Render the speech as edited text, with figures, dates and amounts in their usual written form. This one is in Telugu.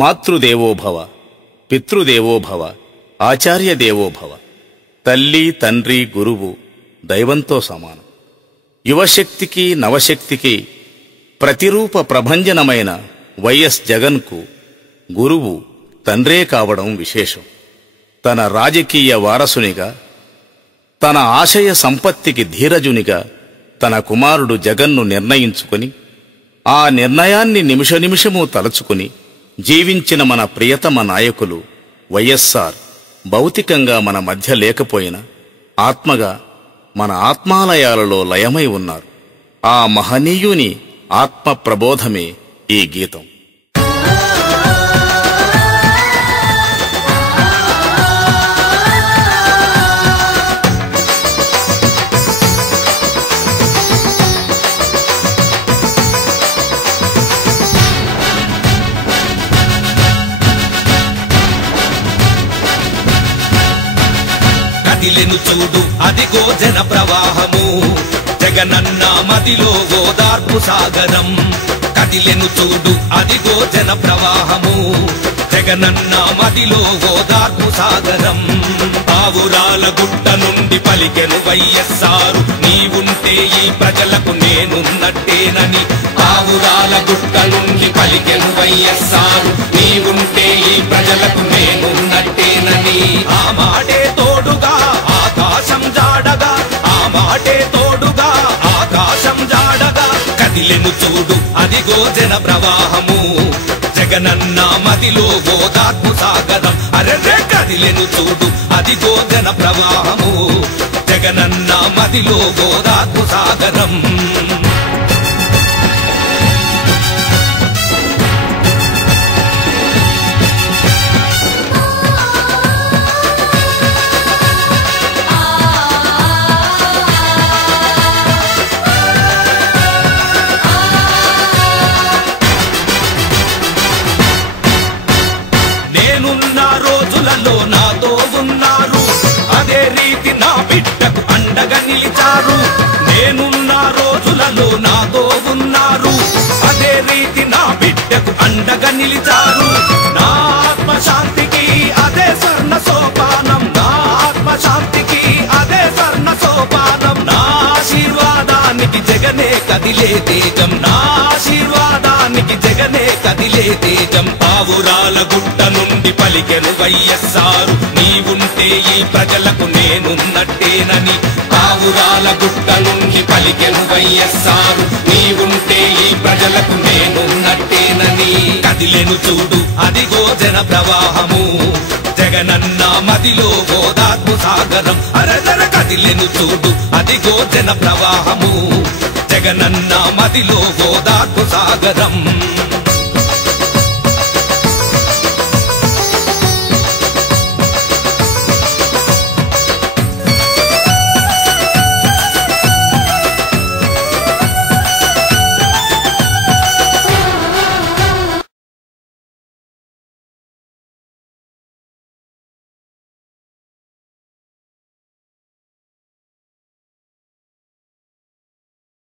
మాతృదేవోభవ, పితృదేవోభవ, ఆచార్యదేవోభవ. తల్లి, తండ్రి, గురువు దైవంతో సమానం. యువశక్తికి నవశక్తికి ప్రతిరూప ప్రభంజనమైన వైఎస్ జగన్కు గురువు తండ్రే కావడం విశేషం. తన రాజకీయ వారసునిగా, తన ఆశయ సంపత్తికి ధీరజునిగా తన కుమారుడు జగన్ను నిర్ణయించుకుని, ఆ నిర్ణయాన్ని నిమిషనిమిషమూ తలచుకుని జీవించిన మన ప్రియతమ నాయకులు వైఎస్ఆర్ భౌతికంగా మన మధ్య లేకపోయినా ఆత్మగా మన ఆత్మాలయాలలో లయమై ఉన్నారు. ఆ మహనీయుని ఆత్మ ప్రబోధమే ఈ గీతం. కదిలెను చూడు అదిగో జన ప్రవాహము, జగనన్న మదిలో ఓదార్పు సాగరం. కదిలెను చూడు అదిగో జన ప్రవాహము, జగనన్న మదిలో ఓదార్పు సాగరం. పావురాల గుట్ట నుండి పలికెను వైఎస్ఆర్, నీవుంటే ఈ ప్రజలకు నేనున్నట్టేనని. పావురాల గుట్ట నుండి పలికెను వైఎస్ఆర్, నీవుంటే ఈ ప్రజలకు నేనున్నట్టేనని. ఆ మాటే తోడుగా ఆకాశం జాడగా, ఆ మాటే తోడుగా ఆకాశం జాడగా. కదిలెను చూడు అదిగో జన ప్రవాహము, జగనన్న మదిలో ఓదార్పు సాగరం. అరెరే కదిలెను చూడు అదిగో జన ప్రవాహము, జగనన్న మదిలో ఓదార్పు సాగరం. నేనున్న రోజులలో నాతో ఉన్నారు, అదే రీతి నా బిడ్డకు అండగా నిలిచారు. నేనున్న రోజులలో నాతో ఉన్నారు, అదే రీతి నా బిడ్డకు అండగా నిలిచారు. నా ఆత్మశాంతికి అదే స్వర్ణ సోపానం, నా ఆత్మశాంతికి అదే స్వర్ణ సోపానం. నా ఆశీర్వాదానికి జగనే కదిలే తేజం, నా ఆశీర్వాదానికి జగనే కదిలే తేజం. పావురాల గుట్ట నుండి పలికెను వైఎస్ఆర్, నీవుంటే ఈ ప్రజలకు నేనున్నట్టేనని. పావురాల గుట్ట నుండి పలికెను వైఎస్ఆర్, నీవుంటే ఈ ప్రజలకు నేనున్నట్టేనని. కదిలెను చూడు అదిగో జన ప్రవాహము, జగనన్న మదిలో ఓదార్పు సాగరం. అరదర కదిలెను చూడు అదిగో జన ప్రవాహము, జగనన్న మదిలో ఓదార్పు సాగరం.